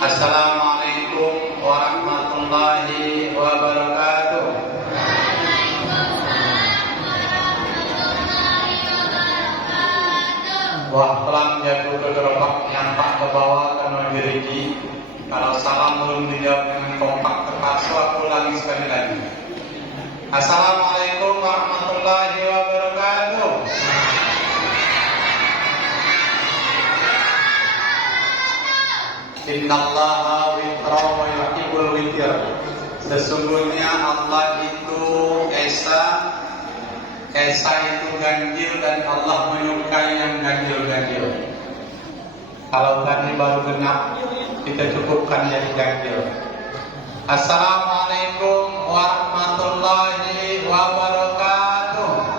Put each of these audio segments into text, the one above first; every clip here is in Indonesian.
Assalamualaikum warahmatullahi wabarakatuh. Wah, pelan jatuh ke gerobak yang tak ke bawah karena diriki. Kalau salam belum dijawab dengan kompak terpaksa aku ulangi sekali lagi. Assalamualaikum warahmatullahi wabarakatuh. Innallaha witra wa yuhibbul witr. Sesungguhnya Allah itu esa itu ganjil dan Allah menyukai yang ganjil-ganjil. Kalau tadi baru genap, kita cukupkan yang ganjil. Assalamualaikum warahmatullahi wabarakatuh.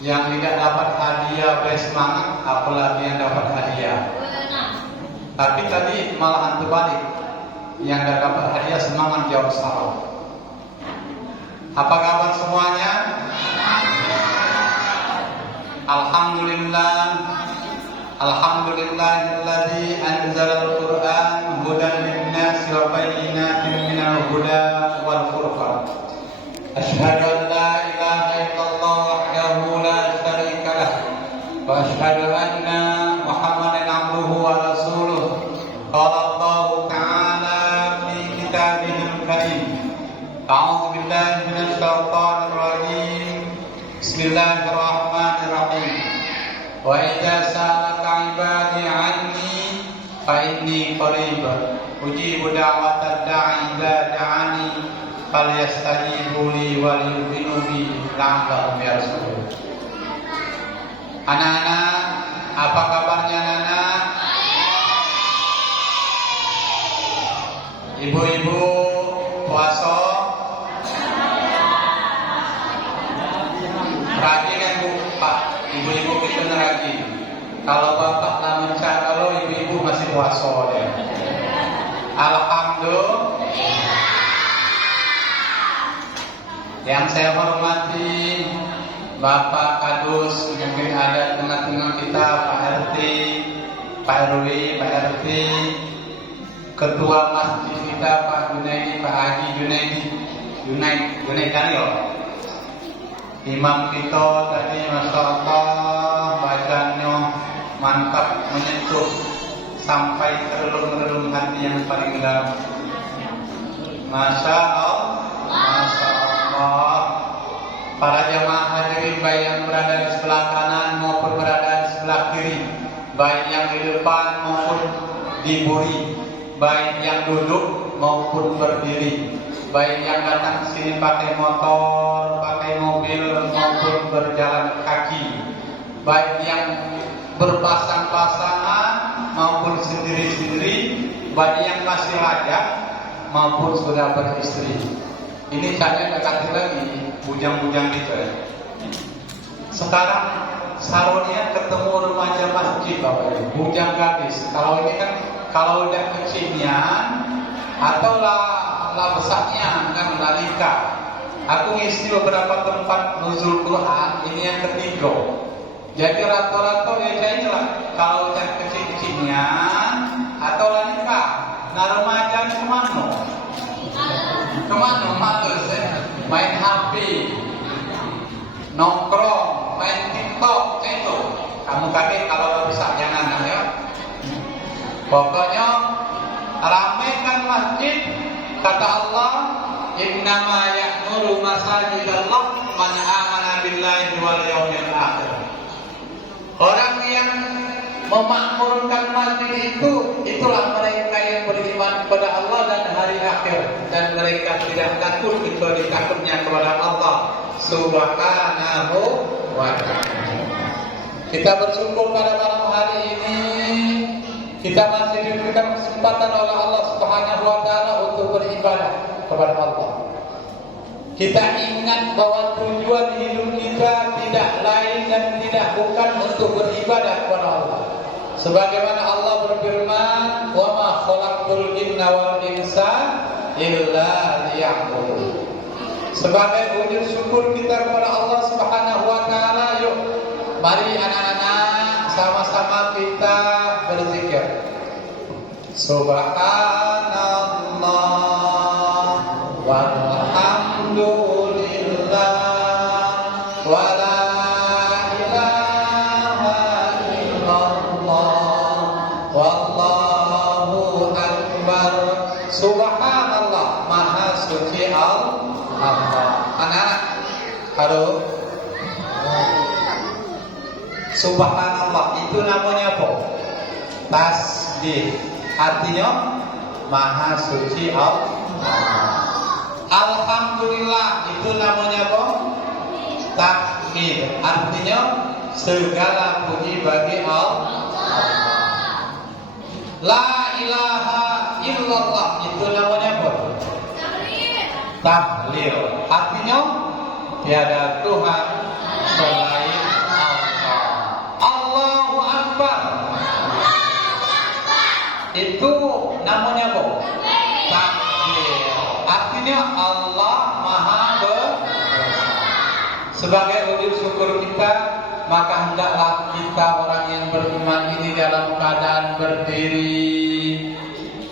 Yang tidak dapat hadiah bersemangat, apalagi yang dapat hadiah. Tapi tadi malahan terbalik. Yang tidak dapat hadiah semangat jawab salam. Apa kabar semuanya? Alhamdulillah. Alhamdulillahilladzi anzalal Qur'an hudan lin-nasi wa bayyinatin minal huda wal furqan. Asyhadu an la ilaha illallah wahdahu la syarika lah wa asyhadu anna Muhammadan abduhu wa rasuluh. Qala Allah ta'ala fi kitabihil karim. A'udzu billahi minasy syaithanir rajim. Bismillahirrahmanirrahim. Wa idza sa'alaka 'ibadi 'anni fa inni qarib ujibu da'watad da'i idza da'ani falyastajibu li wa liyu'minu bi la'allahum yarshudun. Anak-anak, apa kabarnya anak-anak? Ibu-ibu puasa rajin kan Bu? Pak, ibu-ibu kita rajin. Kalau bapak lah mencari, kalau ibu-ibu masih puasa ya. Alhamdulillah. Yang saya hormati Bapak Kadus, mungkin ada tengah-tengah kita Pak RT, Pak RW, Pak RT, Ketua Masjid kita Pak Junaidi, Pak Haji Junaidi Daniel, Imam kita tadi Masya Allah bacanya mantap, menyentuh sampai relung-relung hati yang paling dalam. Masya Allah, Masya Allah. Para jamaah hadirin baik yang berada di sebelah kanan maupun berada di sebelah kiri, baik yang di depan maupun di buri, baik yang duduk maupun berdiri, baik yang datang ke sini pakai motor, pakai mobil maupun berjalan kaki, baik yang berpasang-pasangan maupun sendiri-sendiri, baik yang masih lajang maupun sudah beristri. Ini saya dekat lagi bujang-bujang gitu ya. Sekarang sarunya ketemu remaja masjid Bapak Ibu, bujang gadis. Kalau ini kan kalau udah kecilnya atau lah besarnya kan balita. Aku ngisi beberapa tempat nuzul Quran, ini yang ketiga. Jadi rata-rata biasanya lah kalau yang kecil-kecilnya atau lah nikah. Nah remaja kemana? Kemana matus ya? Main HP, nongkrong, main TikTok, itu. Kamu kaget kalau bisa jangan ya. Pokoknya ramaikan masjid, kata Allah, innama ya'muru masajidallah man amana billahi wal yawmil akhir. Orang yang memakmurkan masjid itulah mereka yang beriman kepada Allah dan hari akhir, dan mereka tidak takut kecuali takutnya kepada Allah Subhanahu wa ta'ala. Kita bersyukur pada malam hari ini kita masih diberikan kesempatan oleh Allah Subhanahu wa ta'ala untuk beribadah kepada Allah. Kita ingat bahwa tujuan hidup kita tidak lain dan tidak bukan untuk beribadah kepada Allah. Sebagaimana Allah berfirman, "Wa ma khalaqtul jinna wal insa illa liya'budun." Sebagai wujud syukur kita kepada Allah Subhanahu wa taala, yuk mari anak-anak sama-sama kita berzikir. Subhanallah walhamdulillah wa la ilaha illallah wallahu akbar. Subhanallah, maha suci Allah. Anak-anak, halo. Subhanallah itu namanya apa? Tasbih. Artinya maha suci Allah. Alhamdulillah itu namanya apa? Takbir. Artinya segala puji bagi Allah. La ilaha illallah itu namanya apa? Tahlil. Artinya tiada Tuhan selain Allah. Allahu Akbar itu namanya apa? Takbir. Artinya Allah Maha Besar. Sebagai wujud syukur kita, maka hendaklah kita orang yang beriman ini dalam keadaan berdiri,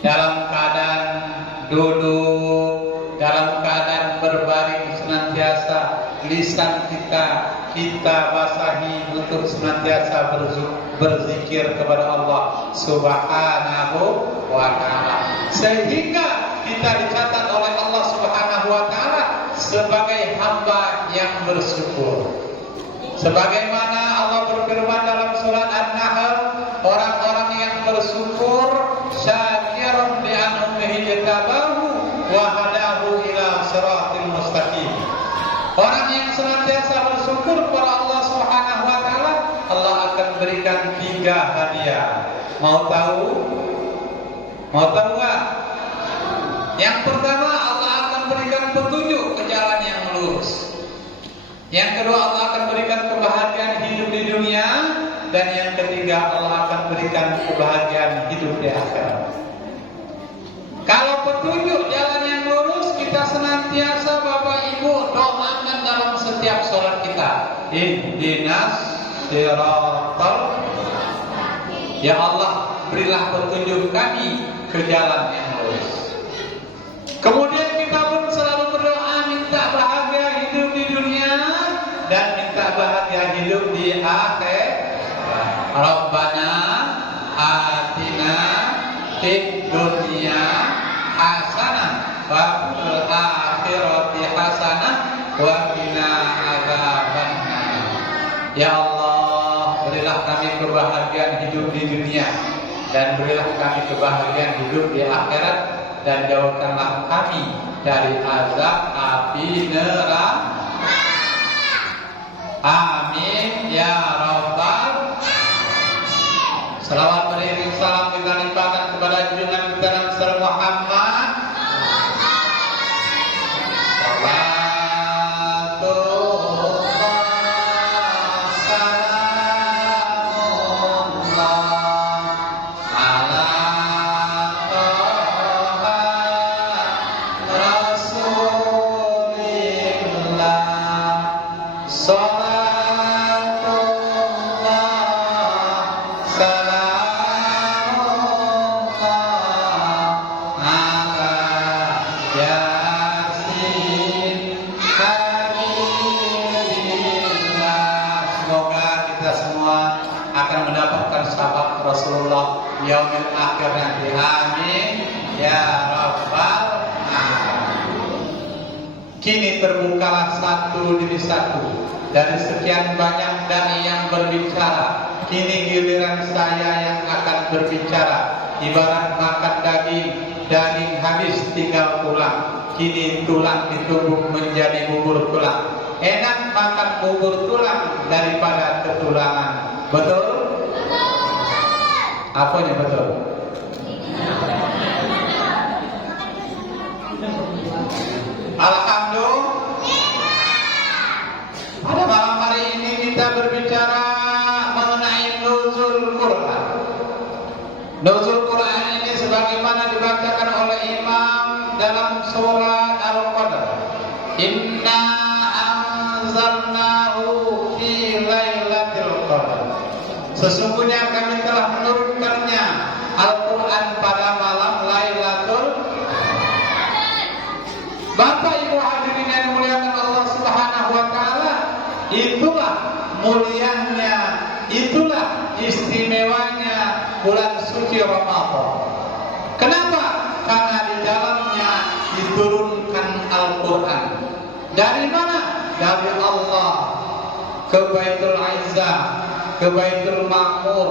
dalam keadaan duduk, dalam keadaan berbaring senantiasa lisan kita basahi untuk senantiasa berzikir kepada Allah Subhanahu wa ta'ala, sehingga kita dicatat oleh Allah Subhanahu wa ta'ala sebagai hamba yang bersyukur. Sebagaimana Allah berfirman dalam surat An-Nahl, orang-orang yang bersyukur syakirun li an'umihi jatabahu wa hadahu ila siratil mustaqim. Orang yang senantiasa bersyukur kepada Allah Subhanahu wa taala, Allah akan berikan 3 hadiah. Mau tahu? Mau tahu enggak? Yang pertama, Allah akan berikan petunjuk ke jalan yang lurus. Yang kedua, Allah akan berikan kebahagiaan hidup di dunia. Dan yang ketiga, Allah akan berikan kebahagiaan hidup di akhirat. Kalau petunjuk jalan yang lurus, kita senantiasa Bapak Ibu doakan dalam setiap sholat kita. Ihdinas siratal. Ya Allah, berilah petunjuk kami ke jalan yang lurus. Kemudian kita pun selalu berdoa minta bahagia hidup di dunia dan minta bahagia hidup di akhirat. Rabbana atina fid dunya hasanah wa fil akhirati hasanah wa qina adzabannar. Ya Allah, berilah kami kebahagiaan hidup di dunia dan berilah kami kebahagiaan hidup di akhirat, dan jauhkanlah kami dari azab api neraka. Amin ya rabbal. Selawat beriring salam kita limpahkan kepada junjungan kita Nabi Muhammad. Rasulullah yaumil akhir nanti. Amin ya rabbal alamin. Kini terbukalah satu demi satu dari sekian banyak dai yang berbicara. Kini giliran saya yang akan berbicara. Ibarat makan daging, daging habis tinggal tulang. Kini tulang ditumbuk menjadi bubur tulang. Enak makan bubur tulang daripada ketulangan. Betul? Apanya betul? Alhamdulillah. Pada malam hari ini kita berbicara mengenai nuzul Quran. Nuzul Quran ini sebagaimana dibacakan oleh Imam dalam surat Al-Qadr. Inna anzalnahu fi lailatul qadr. Sesungguhnya kami telah menurunkannya Al-Quran pada malam Lailatul. Bapak Ibu hadirin yang dimuliakan Allah Subhanahu wa taala, itulah mulianya, itulah istimewanya bulan suci Ramadan. Kenapa? Karena di dalamnya diturunkan Al-Quran. Dari mana? Dari Allah ke Baitul Izzah, ke Baitul Ma'mur,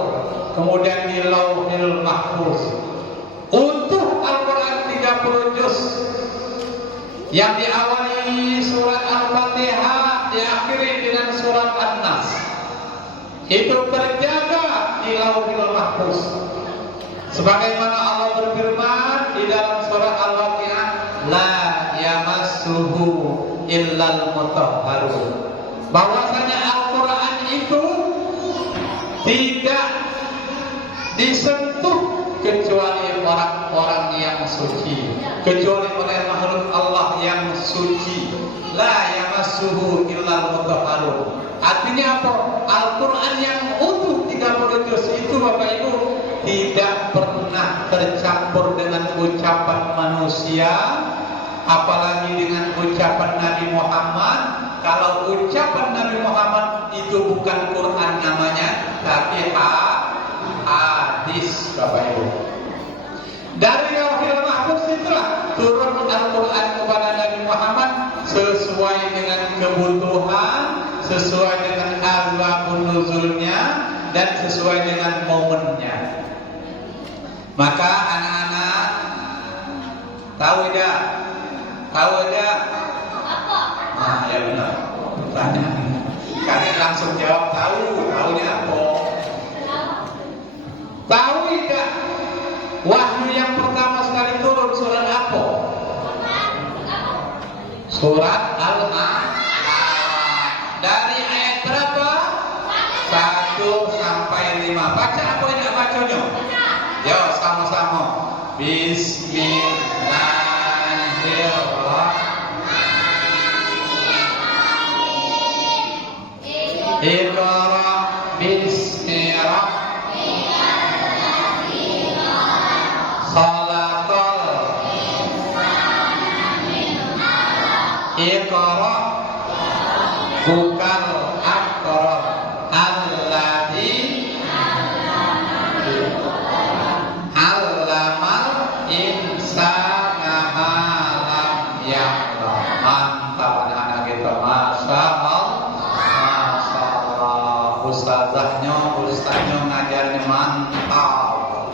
kemudian di Lauhil Mahfuz. Untuk Al-Quran 30 juz yang diawali surat Al-Fatihah, diakhiri dengan surat An-Nas, itu terjaga di Lauhil Mahfuz. Sebagaimana Allah berfirman di dalam surat Al-Waqiah, la yamassuhu illal mutahharun, bahwasanya Al-Quran itu tidak disentuh kecuali orang-orang yang suci, kecuali oleh makhluk Allah yang suci. La yamassuhu illal mutahharun. Artinya apa? Al-Quran yang utuh 30 juz itu Bapak Ibu tidak pernah tercampur dengan ucapan manusia, apalagi dengan ucapan Nabi Muhammad. Kalau ucapan Nabi Muhammad itu bukan Quran namanya, tapi hadis Bapak Ibu. Dari Lauhil Mahfuz itulah turun Al-Quran kepada Nabi Muhammad sesuai dengan kebutuhan, sesuai dengan asbabun nuzulnya, dan sesuai dengan momennya. Maka anak-anak tahu tidak? Tahu tidak? Nah, ya benar. Tanya. Kalian langsung jawab tahu. Tahunya apa? Tahu tidak? Wahyu yang pertama sekali turun surat apa? Surat Al-A'raf. Dari ayat berapa? 1 sampai 5. Baca apa yang bacanya? Yo, sama-sama. Bismillahirrahmanirrahim. Iqra bismi rabbika khalaqal Iqra bukan akram alladzi allamal insana ma lam ya'lam. Mantap anak-anak kita, masya Allah, masya Allah. Ustazahnya ngajarnya mantap,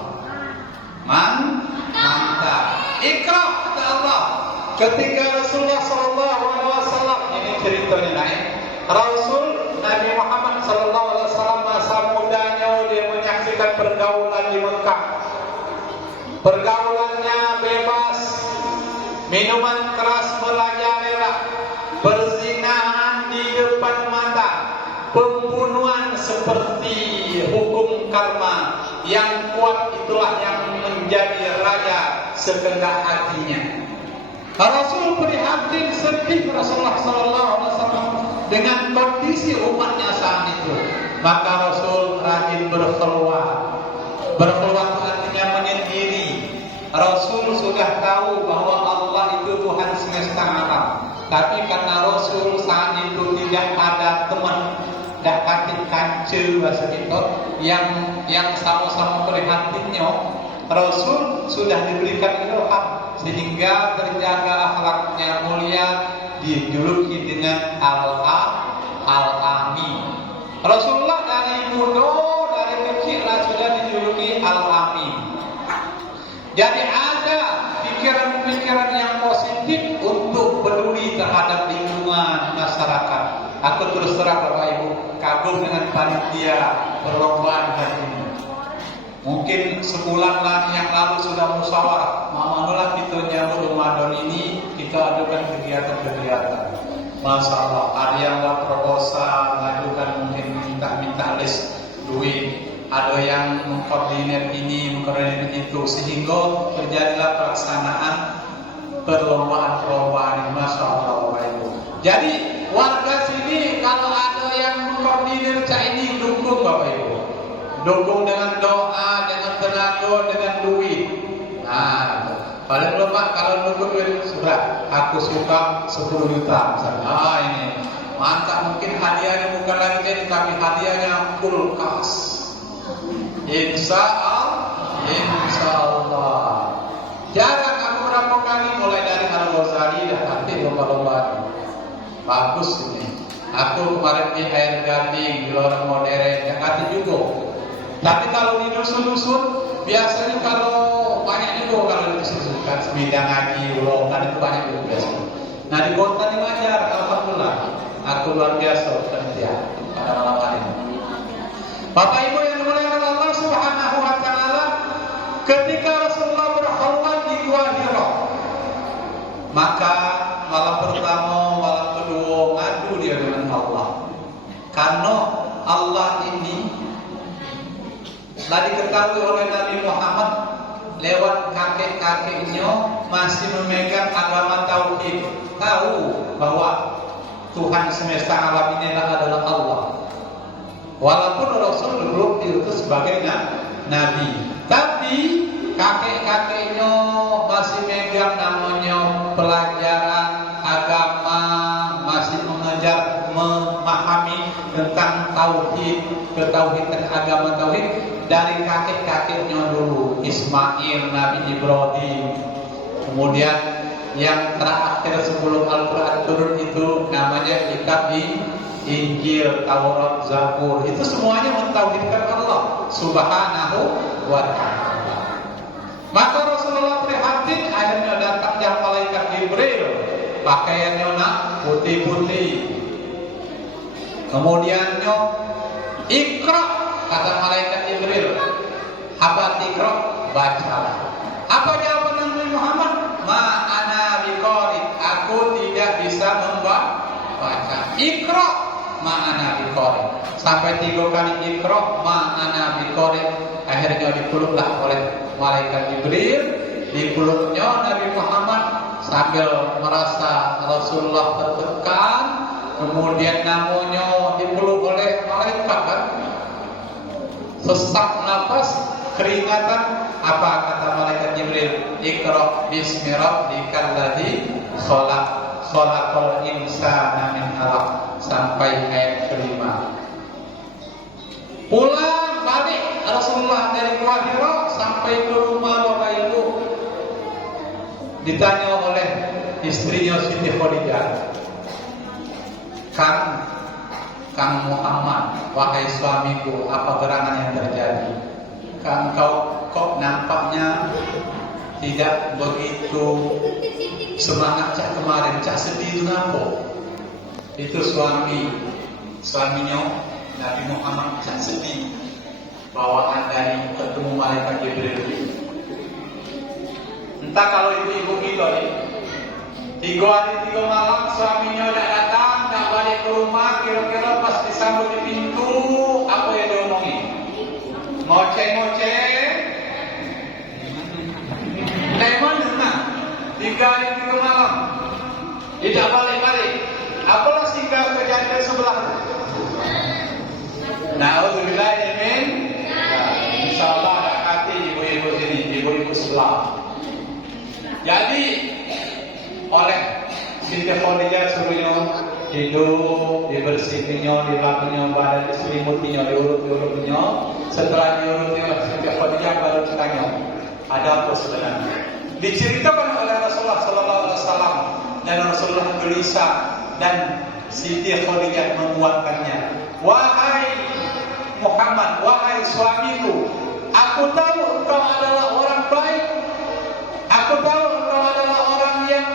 mantap. Iqra kata Allah. Ketika Rasulullah SAW, ini ceritanya naik, Rasul Nabi Muhammad SAW masa mudanya dia menyaksikan pergaulan di Mekah. Pergaulannya bebas, minuman keras merajalela, perzinahan di depan mata, pembunuhan seperti hukum karma. Yang kuat itulah yang menjadi raja sekehendak hatinya. Rasul prihatin, sedih Rasulullah SAW dengan kondisi umatnya saat itu. Maka Rasul rajin berkhulwat. Berkhulwat artinya menyendiri. Rasul sudah tahu bahwa Allah itu Tuhan semesta alam. Tapi karena Rasul saat itu tidak ada teman, dapatin kancil bahasa itu yang sama-sama prihatinnya, Rasul sudah diberikan ilham sehingga terjaga akhlaknya mulia, dijuluki dengan Al-Amin. Rasulullah dari muda, dari kecil sudah dijuluki Al-Amin. Jadi ada pikiran-pikiran yang positif untuk peduli terhadap lingkungan masyarakat. Aku terus terang Bapak Ibu kagum dengan panitia perlombaan hari ini. Mungkin sebulan yang lalu sudah musyawarah. Mamanulah kita nyambut Ramadan ini, kita adukan kegiatan-kegiatan. Masya Allah, ada yang buat proposal, ngajukan mungkin minta list duit. Ada yang mengkoordinir ini, mengkoordinir itu, sehingga terjadilah pelaksanaan perlombaan-perlombaan. Masya Allah Bapak Ibu. Jadi warga sini kalau ada yang mengkoordinir cak ini dukung Bapak Ibu. dukung dengan doa, dengan tenaga, dengan duit. Nah, paling lemah kalau dukung duit sudah. Aku suka 10 juta misalnya. Ini mantap, mungkin hadiahnya bukan lagi jadi, tapi hadiahnya kulkas. Insya Allah. Jarang aku berapa kali mulai dari Al-Ghazali dan nanti lomba-lomba. Bagus ini. Aku kemarin di air gading, di lorong modern, yang hati juga. Tapi kalau di dusun-dusun, biasanya kalau banyak juga kalau di dusun kan semidang ngaji, ulokan itu banyak juga biasanya. Nah di kota ini wajar, alhamdulillah. Aku luar biasa kerja pada malam hari ini. Bapak Ibu yang dimuliakan Allah Subhanahu wa taala, ketika Rasulullah berkhulwat di Gua Hira, maka malam pertama, malam kedua ngadu dia dengan Allah. Karena Allah ini telah diketahui oleh Nabi Muhammad lewat kakek-kakeknya masih memegang agama tauhid, tahu bahwa Tuhan semesta alam ini adalah Allah. Walaupun Rasul belum diutus sebagai nabi, tapi kakek-kakeknya masih megang namanya pelajaran agama, masih mengajar, memahami tentang tauhid, ketauhidan agama tauhid dari kakek-kakeknya dulu. Ismail, Nabi Ibrahim, kemudian yang terakhir sebelum Al-Quran turun itu namanya kitab Injil, Taurat, Zabur. Itu semuanya mentauhidkan Allah Subhanahu wa ta'ala. Maka Rasulullah prihatin, akhirnya datangnya malaikat Jibril, pakaiannya putih-putih. Kemudiannya Iqra, kata malaikat Jibril, habat Iqra, bacalah. Apa jawaban Nabi Muhammad? Ma'ana biqari, aku tidak bisa membaca. Iqra, ma'ana biqari. Sampai 3 kali Iqra, ma'ana biqari. Akhirnya dipeluklah oleh malaikat Jibril, dipeluknya Nabi Muhammad sambil merasa Rasulullah tertekan. Kemudian namanya dipeluk oleh malaikat kan, sesak nafas, keringatan. Apa kata malaikat Jibril? Iqra bismi rabbikal ladzi khalaq, khalaqal insana min 'alaq, sampai ayat kelima. Pulang balik Rasulullah dari Gua Hira sampai ke rumah Bapak Ibu, ditanya oleh istrinya Siti Khadijah, Kang Muhammad, wahai suamiku, apa gerangan yang terjadi? Kau kok nampaknya tidak begitu semangat cak kemarin, cak sedih itu kenapa? Itu suaminya Nabi Muhammad cak sedih bawaan dari ketemu malaikat Jibril. Entah kalau ibu-ibu kita nih, 3 hari 3 malam suaminya tidak datang, tidak balik ke rumah, kira-kira pas disambut di pintu, apa yang diomongin? Ngoceh-ngoceh. Memang dengar 3 hari 3 malam tidak balik-balik. Apalah singgah ke janda sebelah. Na'udzubillah min. Insyaallah ada hati ibu-ibu sini, ibu-ibu sebelah. Jadi oleh Siti Khadijah suruhnya hidup, dibersihkannya, dilakukannya badan, diselimutinya, diurut-urutnya. Setelah diurutnya Siti Khadijah baru ditanya, ada apa sebenarnya? Diceritakan oleh Rasulullah Sallallahu Alaihi Wasallam, dan Rasulullah gelisah dan Siti Khadijah menguatkannya. Wahai Muhammad, wahai suamiku, aku tahu engkau adalah orang baik. Aku tahu engkau adalah orang yang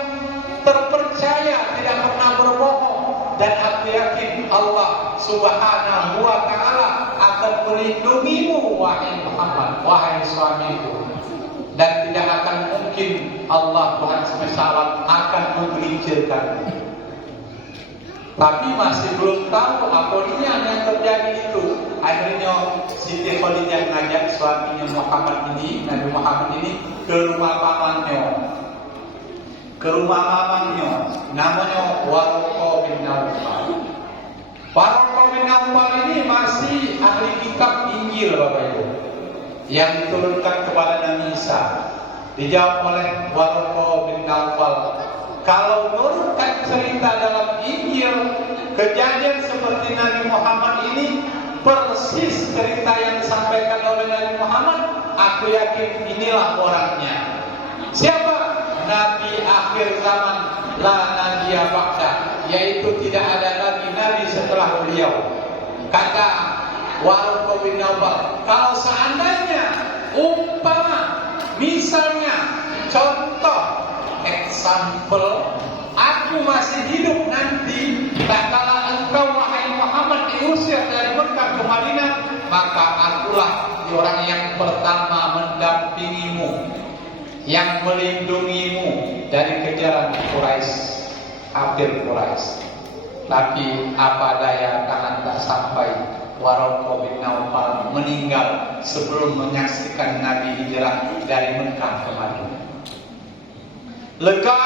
terpercaya, tidak pernah berbohong, dan aku yakin Allah Subhanahu wa ta'ala akan melindungimu, wahai Muhammad, wahai suamiku. Dan tidak akan mungkin Allah Tuhan semesta alam akan menggelincirkanmu. Tapi masih belum tahu apa yang terjadi itu. Akhirnya Siti Khadijah ngajak suaminya Muhammad ini, Nabi Muhammad ini, ke rumah pamannya, ke rumah mamangnya, namanya Warqa bin Nawfal. Warqa Warqa bin Nawfal ini masih ahli kitab Injil Bapak Ibu, yang diturunkan kepada Nabi Isa. Dijawab oleh Warqa bin Nawfal, kalau menurutkan cerita dalam Injil, kejadian seperti Nabi Muhammad ini persis cerita yang disampaikan oleh Nabi Muhammad. Aku yakin inilah orangnya. Siapa? Nabi akhir zaman, la nabiyya ba'da, yaitu tidak ada lagi nabi setelah beliau. Kata Warqa bin Nawfal, kalau seandainya umpama, misalnya, contoh, example, aku masih hidup nanti, tak kala engkau wahai Muhammad diusir dari Mekah ke Madinah, maka akulah orang yang pertama mendampingimu, yang melindungimu dari kejaran Quraisy, kafir Quraisy. Tapi apa daya, tangan tak sampai. Warqa bin Nawfal meninggal sebelum menyaksikan Nabi hijrah dari Mekah ke Madinah. Lega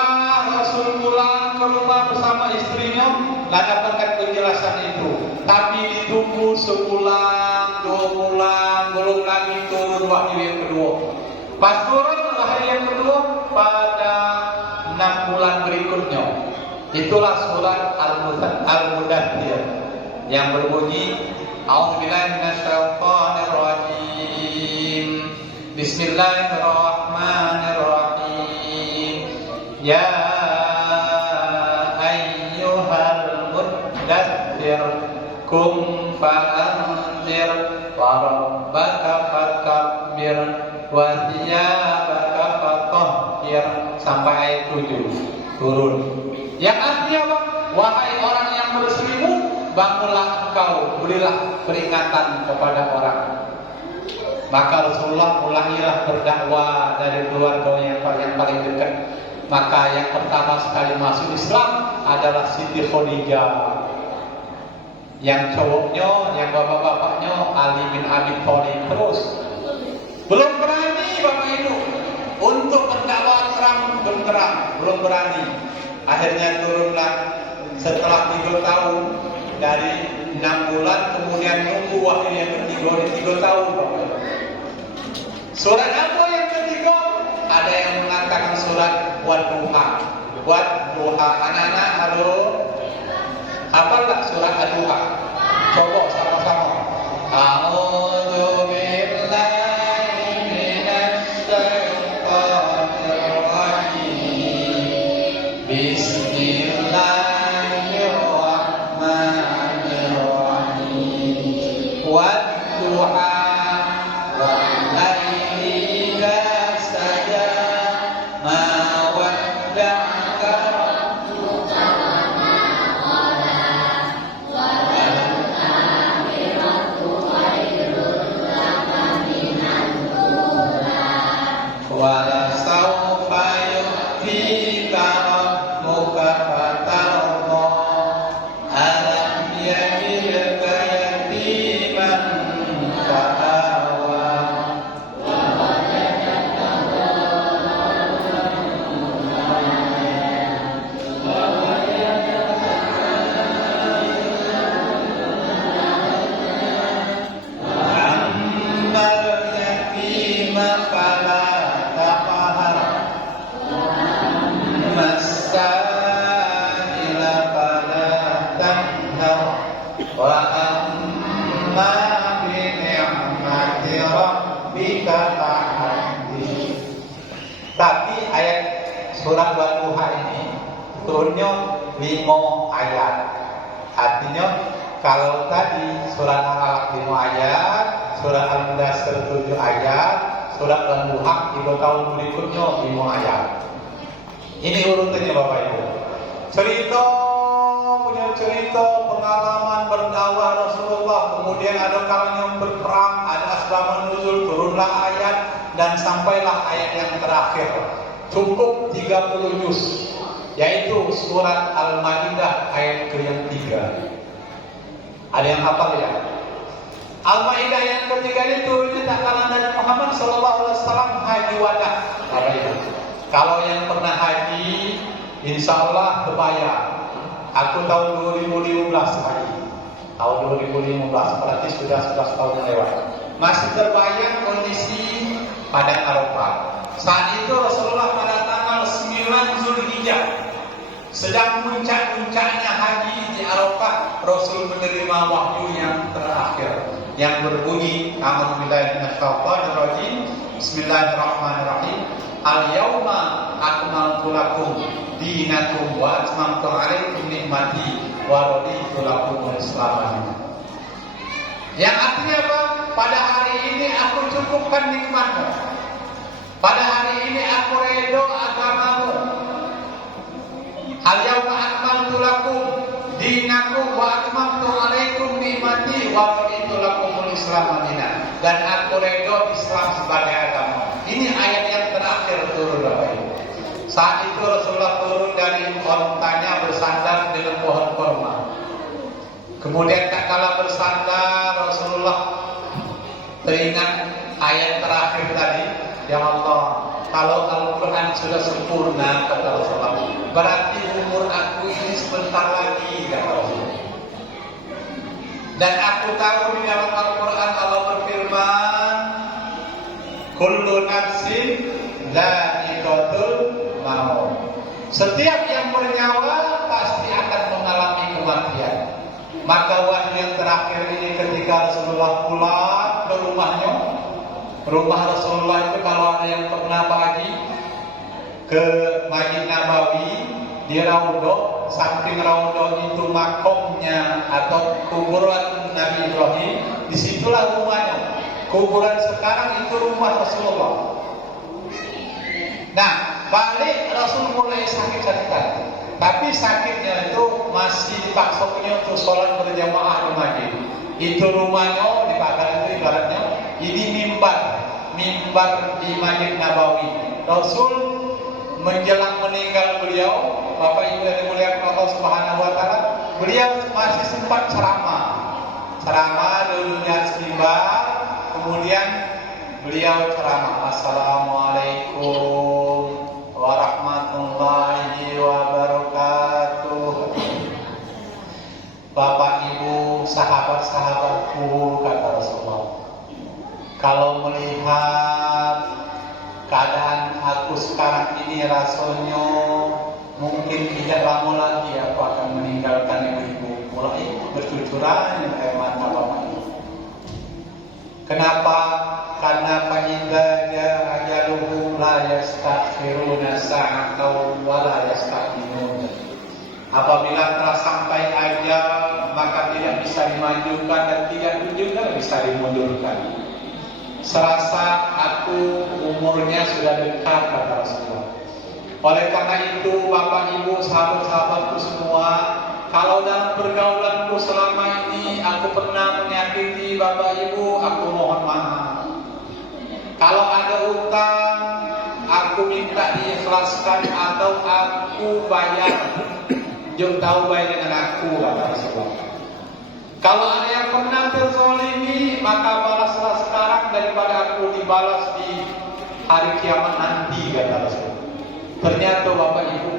Rasul pulang ke rumah bersama istrinya, dan dapatkan penjelasan itu. Tapi ditunggu sebulan, 2 bulan, belum lagi turun wahyu yang kedua. Pas turun wahyu yang kedua pada 6 bulan berikutnya. Itulah surat Al-Mudaththir yang berbunyi, A'udzubillahi minasyaitonirrajim. Bismillahirrahmanirrahim. Ya ayyuhal muddaththir kum fa'anzir wa rabbaka fakabbir wa thiyabaka fatahhir, sampai ayat 7 turun. Yang artinya apa? Wahai orang yang berselimut, bangunlah engkau, berilah peringatan kepada orang. Maka Rasulullah mulailah berdakwah dari keluarga yang paling dekat. Maka yang pertama sekali masuk Islam adalah Siti Khadijah. Yang cowoknya, yang bapak-bapaknya Ali bin Abi Thalib. Terus belum berani Bapak Ibu untuk berdakwah terang, belum berani. Akhirnya turunlah setelah 3 tahun, dari 6 bulan, kemudian nunggu wahyu yang ketiga di 3 tahun. Surat apa yang ketiga? Ada yang mengatakan surat Wadduha. Wadduha, anak-anak halo, hafal tak surat Wadduha? Coba sama-sama. A'udzu billahi minasy syaithanir rajim. Bismillahirrahmanirrahim. Wadduha wal-laili idza saja, ma wadda'aka rabbuka wa ma qala, wal-akhiratu khairun laka minal ula, wa lasawfa yu'tika rabbuka fatarda, alam yajidka yatiman fa'awa, wa wajadaka ammal yatima fala taqhar, masaila fala tanhar, wa amma bi ni'mati rabbika fahaddits. Tapi ayat surat Wadduha ini turunnya 5 ayat. Artinya kalau tadi surat Al-Alaq 5 ayat, surat Al-Mudaththir 7 ayat, surat Wadduha 3 tahun berikutnya 5 ayat. Ini urutannya Bapak Ibu. Punya cerita pengalaman berdakwah Rasulullah. Kemudian ada kalanya berperang, ada asbabun nuzul, turunlah ayat, dan sampailah ayat yang terakhir. Cukup 30 juz, yaitu surat Al-Maidah ayat yang 3. Ada yang hafal ya? Al-Maidah yang ketiga itu tak kalah dari Muhammad SAW haji wada. Kalau yang pernah haji, insya Allah terbayar. Aku tahun 2015 haji. tahun 2015, berarti sudah 11 tahun yang lewat. Masih terbayang kondisi pada Arafah. Saat itu Rasulullah pada tanggal 9 Zulhijjah sedang puncak-puncaknya haji di Arafah. Rasul menerima wahyu yang terakhir yang berbunyi, A'udzubillahi minasyaitonir rajim, Bismillahirrahmanirrahim. Al-yauma akmaltu lakum dinakum wa atmamtu 'alaikum ni'mati wa raditu lakumul Islam. Yang artinya apa? Pada hari ini aku cukupkan nikmatmu. Pada hari ini aku redho agamamu. Al-yauma akmaltu lakum dinakum wa atmamtu 'alaikum ni'mati wa raditu lakumul Islam dinan. Dan aku redho Islam sebagai agama. Ini ayat yang terakhir turun Bapak Ibu. Saat itu Rasulullah turun dari ontanya bersandar dengan pohon kurma. Kemudian tak kala bersandar Rasulullah teringat ayat terakhir tadi, ya Allah, kalau Al-Quran sudah sempurna, kata Rasulullah, berarti umur aku ini sebentar lagi, kata Rasulullah. Dan aku tahu di dalam Al-Quran Allah berfirman, kullu nafsin dha'iqatul maut. Setiap yang bernyawa pasti akan mengalami kematian. Maka wahyu yang terakhir ini ketika Rasulullah pulang ke rumahnya. Rumah Rasulullah itu kalau ada yang pernah pergi ke Masjid Nabawi, di Raudhah, samping Raudhah itu makomnya atau kuburan Nabi Ibrahim, disitulah rumahnya. Kuburan sekarang itu rumah Rasulullah. Nah, balik Rasul mulai sakit-sakitan. Tapi sakitnya itu masih dipaksakannya untuk sholat berjamaah di masjid. Itu rumahnya di pagar itu ibaratnya. Ini mimbar di Masjid Nabawi. Rasul menjelang meninggal beliau, Bapak Ibu yang dimuliakan Allah Subhanahu wa taala, beliau masih sempat ceramah dulu di atas mimbar. Kemudian beliau ceramah, Assalamualaikum warahmatullahi wabarakatuh. Bapak Ibu, sahabat-sahabatku, kata Rasulullah, kalau melihat keadaan aku sekarang ini rasanya mungkin tidak lama lagi aku akan meninggalkan ibu-ibu. Mulai bercucuran air mata Bapak Ibu. Kenapa? Karena fa'idza jaa ajaluhum la yastakhiruna sa'atan wa la yastaqdimun. Apabila telah sampai ajal, maka tidak bisa dimajukan dan tidak juga bisa dimundurkan. Serasa aku umurnya sudah dekat, kata Rasulullah. Oleh karena itu, Bapak Ibu, sahabat-sahabatku semua, kalau dalam pergaulanku selama ini aku pernah menyakiti Bapak Ibu, aku mohon maaf. Kalau ada utang, aku minta diikhlaskan atau aku bayar. Jom tahu bayar dengan aku, kata Rasulullah. Kalau ada yang pernah terzalimi, maka balaslah sekarang daripada aku dibalas di hari kiamat nanti, kata Rasulullah. Ternyata Bapak Ibu,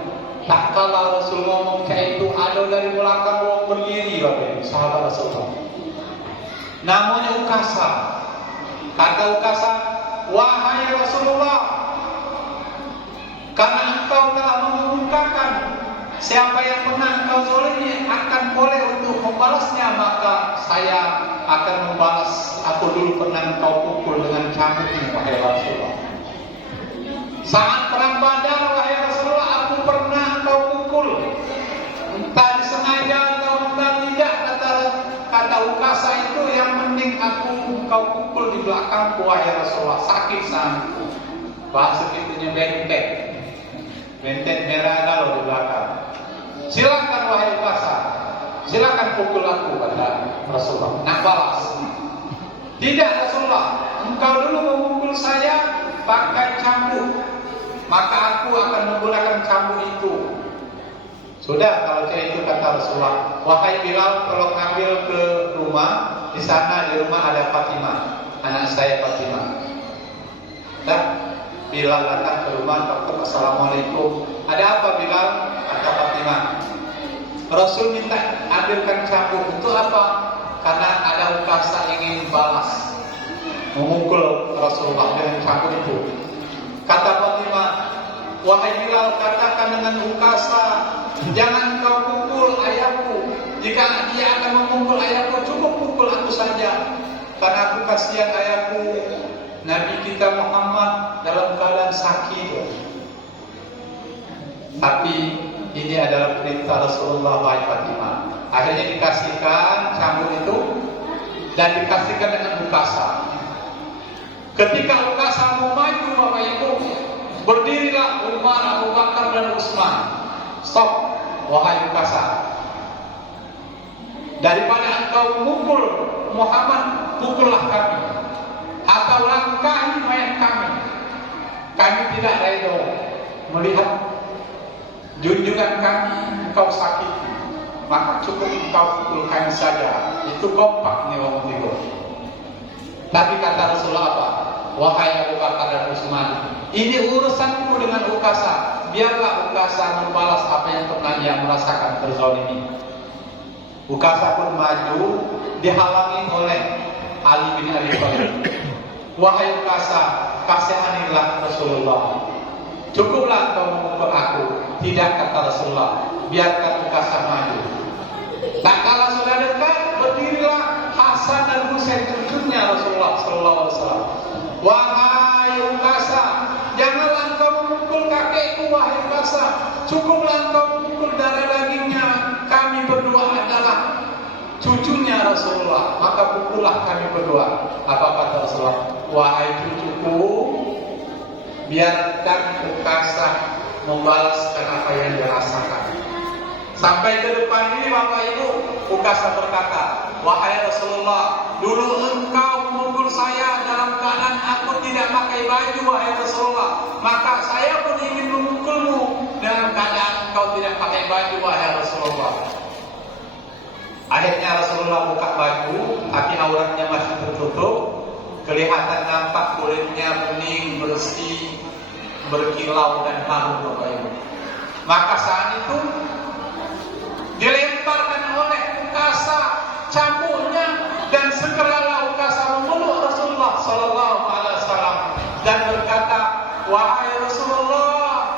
tak kala Rasul ngomong kayak itu, ada dari belakang orang berdiri, Bapak Ibu, sahabat Rasulullah. Namanya Ukasa. Kata Ukasa, wahai Rasulullah, karena engkau telah mengumumkakan siapa yang pernah engkau zalimi akan boleh untuk membalasnya, maka saya akan membalas. Aku dulu pernah engkau pukul dengan cambukmu, wahai Rasulullah. Saat perang Badar, wahai Rasulullah, aku pernah engkau pukul, entah disengaja atau entah tidak, kata Ukasa itu. Yang penting aku engkau pukul di belakangku, wahai Rasulullah, sakit sangatku. Bahasa kitunya bentet merah kalau di belakang. Silakan wahai Ukasa, silakan pukul aku, kata Rasulullah. Nak balas? Tidak Rasulullah, engkau dulu memukul saya pakai cambuk, maka aku akan menggunakan cambuk itu. Sudah, kalau kayak itu, kata Rasulullah, wahai Bilal, tolong ambil ke rumah. Di sana di rumah ada Fatimah, anak saya Fatimah. Dan Bilal datang ke rumah, takut, Assalamualaikum. Ada apa Bilal? Kata Fatimah, Rasul minta ambilkan cambuk. Itu apa? karena ada ukasa ingin balas, memukul Rasulullah dengan cambuk itu. Kata Fatimah, wahai Bilal, katakan dengan ukasa, jangan kau pukul ayahku. Jika dia akan memukul ayahku, cukup pukul aku saja, karena aku kasihan ayahku, Nabi kita Muhammad dalam keadaan sakit. Tapi ini adalah perintah Rasulullah, wahai Fatimah. Akhirnya dikasihkan cambuk itu dan dikasihkan dengan ukasa. Ketika ukasa mau maju, Bapak Ibu, berdirilah Umar, Abu Bakar dan Utsman. Stop, wahai ukasa. Daripada engkau memukul Muhammad, pukullah kami, atau langkahi mayat kami. Kami tidak rela melihat junjungan kami engkau sakiti, maka cukup engkau pukul kami saja. Itu kompak nih orang itu. Tapi kata Rasulullah apa? Wahai Abu Bakar dan Utsman, ini urusanku dengan ukasa. Biarlah ukasa membalas apa yang pernah ia merasakan terzalimi. Ukasa pun maju, dihalangi oleh Ali bin Abi Thalib. Wahai ukasa, kasihanilah Rasulullah. Cukuplah kau memukul aku. Tidak, kata Rasulullah, biarkan ukasa maju. Tak kala sudah dekat, berdirilah Hasan dan Husain, cucunya Rasulullah Sallallahu Alaihi Wasallam. Wahai ukasa, janganlah kau memukul kakekku, wahai ukasa. Cukuplah kau memukul darah dagingnya. Kami berdua adalah cucunya Rasulullah, maka pukullah kami berdua. Apa kata Rasulullah? Wahai cucuku, biarkan ukasa membalaskan apa yang dirasakan. Sampai ke depan ini Bapak Ibu, ukasa berkata, wahai Rasulullah, dulu engkau memukul saya dalam keadaan aku tidak pakai baju, wahai Rasulullah. Maka saya pun ingin memukulmu dalam keadaan engkau tidak pakai baju, wahai Rasulullah. Akhirnya Rasulullah buka baju, tapi auratnya masih tertutup. Kelihatan nampak kulitnya bening, bersih, berkilau dan harum, Bapak Ibu. Maka saat itu dilemparkan oleh ukasa cambuknya, dan segeralah ukasa memeluk Rasulullah Sallallahu Alaihi Wasallam dan berkata, wahai Rasulullah,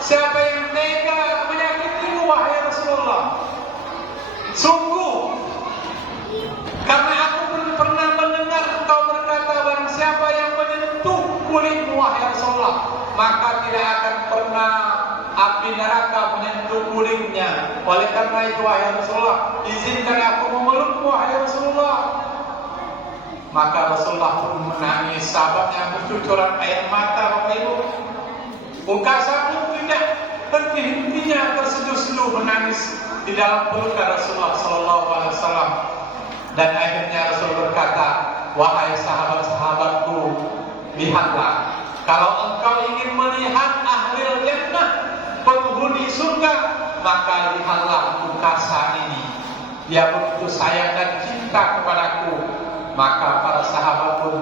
siapa yang tega menyakitimu, wahai Rasulullah? Sungguh, karena aku pernah mendengar engkau berkata, barang siapa yang menyentuh kulitmu, wahai Rasulullah, maka tidak akan pernah api neraka menyentuh kulitnya. Oleh karena itu, wahai Rasulullah, izinkan aku memelukmu, wahai Rasulullah. Maka Rasulullah pun menangis, sahabatnya bercucuran air mata, Bapak Ibu. Ukasa pun tidak henti-hentinya terseduh-seduh menangis di dalam pelukan Rasulullah Sallallahu Alaihi Wasallam. Dan akhirnya Rasul berkata, wahai sahabat-sahabatku, lihatlah, kalau engkau ingin melihat ahlul jannah, penghuni surga, maka lihatlah ukasa ini. Dia begitu sayang dan cinta kepadaku. Maka para sahabat pun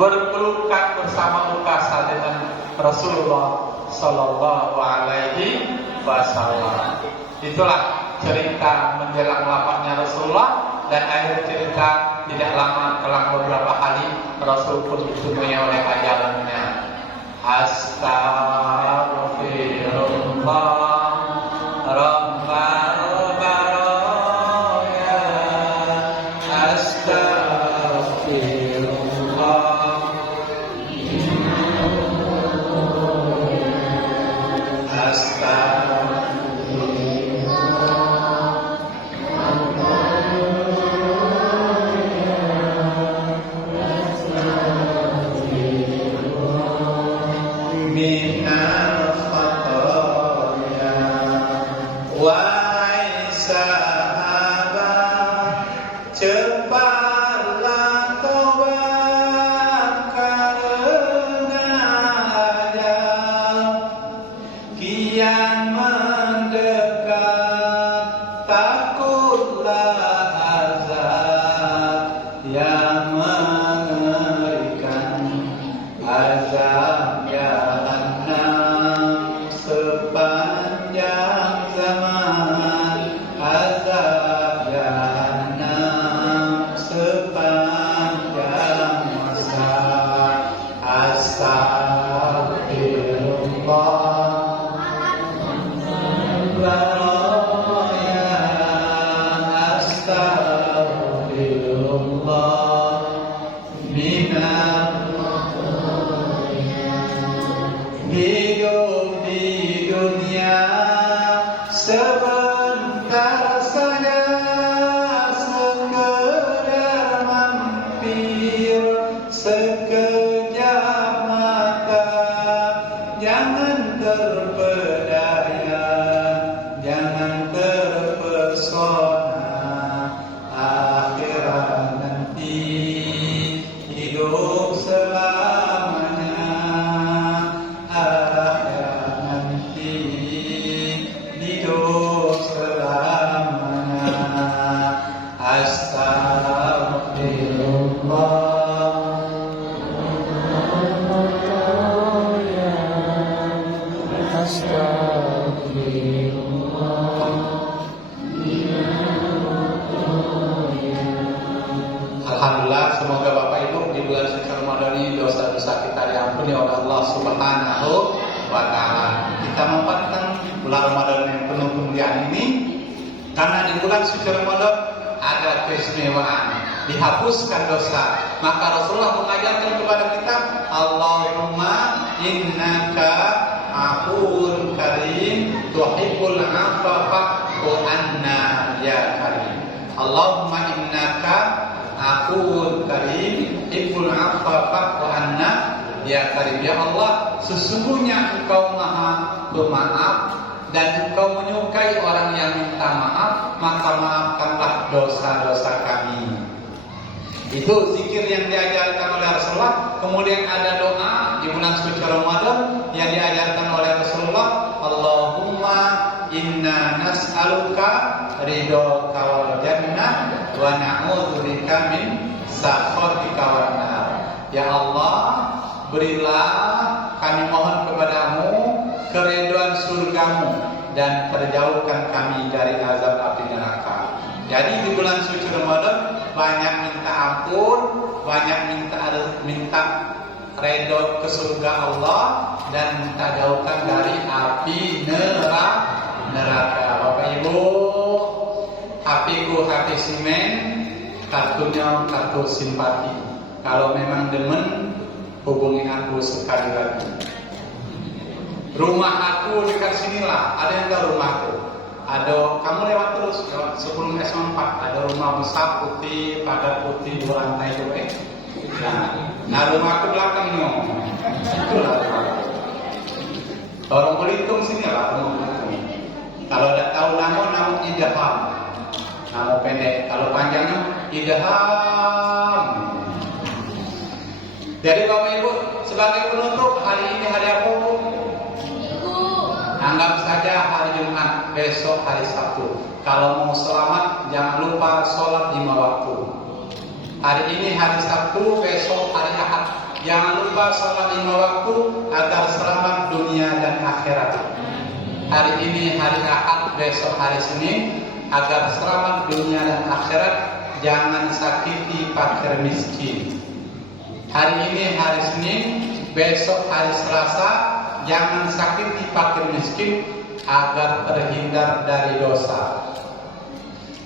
berpelukan bersama ukasa dengan Rasulullah Sallallahu Alaihi Wasallam. Itulah cerita menjelang wafatnya Rasulullah. Dan akhir cerita, tidak lama setelah beberapa hari, Rasul pun ditemui oleh ajalannya. Astaghfirullah Rabbal baraya, astaghfirullah, astaghfirullah. Minal khataya minal hidup di dunia sebentar saja, sekedar mampir sekejap mata, jangan terpedaya, jangan terpesona, akhirat nanti hidup selamanya, akhirat nanti hidup selamanya. Astagfirullah. Alhamdulillah, semoga Bapak Ibu di bulan suci Ramadan ini dosa-dosa kita diampuni oleh Allah Subhanahu wa Ta'ala. Kita memanfaatkan bulan Ramadan yang penuh kemuliaan ini, karena di bulan suci Ramadan ada keistimewaan, dihapuskan dosa. Maka Rasulullah mengajarkan kepada kita, Allahumma innaka afuwun karim tuhibbul afwa fa'fu anna ya karim. Allahumma innaka afuwun karim tuhibbul afwa fa'fu anna ya karim. Ya Allah, sesungguhnya Engkau Maha Pemaaf dan Engkau menyukai orang yang minta maaf, maka maafkanlah dosa-dosa kami. Itu zikir yang diajarkan oleh Rasulullah. Kemudian ada doa di bulan suci Ramadan yang diajarkan oleh Rasulullah, Allahumma inna nas'aluka ridhoka wal jannah wa na'udzubika min sakhatika wan nar. Ya Allah, berilah kami mohon kepadamu keridhaan surgamu dan terjauhkan kami dari azab api neraka. Jadi di bulan suci Ramadan banyak minta ampun, banyak minta redha ke surga Allah, dan minta jauhkan dari api neraka. Bapak Ibu, HP-ku HP semen, kartunya kartu simpati. Kalau memang demen, hubungi aku sekali lagi. Rumah aku dekat sinilah. Ada yang tahu rumahku? Ada, kamu lewat terus lewat sebelum S4 ada rumah besar putih, pagar putih, 2 lantai itu. Nah rumahku belakangnya. Itulah rumahku. Orang Belitung sini lah rumahku. Kalau tidak tahu nama Idham. Nama pendek. Kalau panjangnya Idham. Jadi Bapak Ibu, sebagai penutup, hari ini hari apa? Anggap saja hari Jumat, besok hari Sabtu. Kalau mau selamat, jangan lupa sholat 5 waktu. Hari ini hari Sabtu, besok hari Ahad. Jangan lupa sholat 5 waktu agar selamat dunia dan akhirat. Hari ini hari Ahad, besok hari Senin, agar selamat dunia dan akhirat. Jangan sakiti fakir miskin. Hari ini hari Senin, besok hari Selasa. Jangan sakiti fakir miskin agar terhindar dari dosa.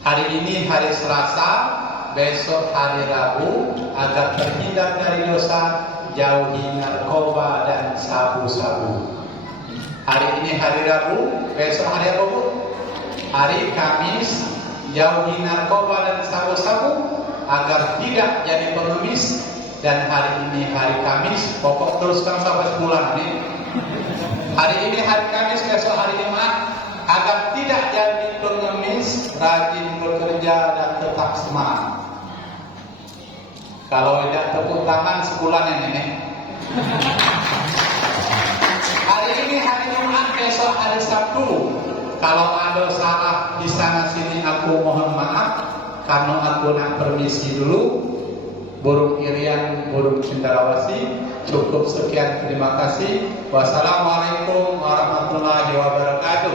Hari ini hari Selasa, besok hari Rabu, agar terhindar dari dosa, jauhi narkoba dan sabu-sabu. Hari ini hari Rabu, besok hari apa, Bu? Hari Kamis, jauhi narkoba dan sabu-sabu agar tidak jadi pengemis. Dan hari ini hari Kamis, pokok teruskan sampai sebulan nih. Hari ini hari Kamis, besok hari Jumat, agar tidak jadi pengemis, rajin bekerja dan tetap semangat. Kalau tidak tepuk tangan sebulan ini nih. Hari ini hari Jumat, besok hari Sabtu. Kalau ada salah di sana sini aku mohon maaf, karena aku nak permisi dulu. Burung Irian, burung Cendrawasih. Cukup sekian, terima kasih. Wassalamualaikum warahmatullahi wabarakatuh.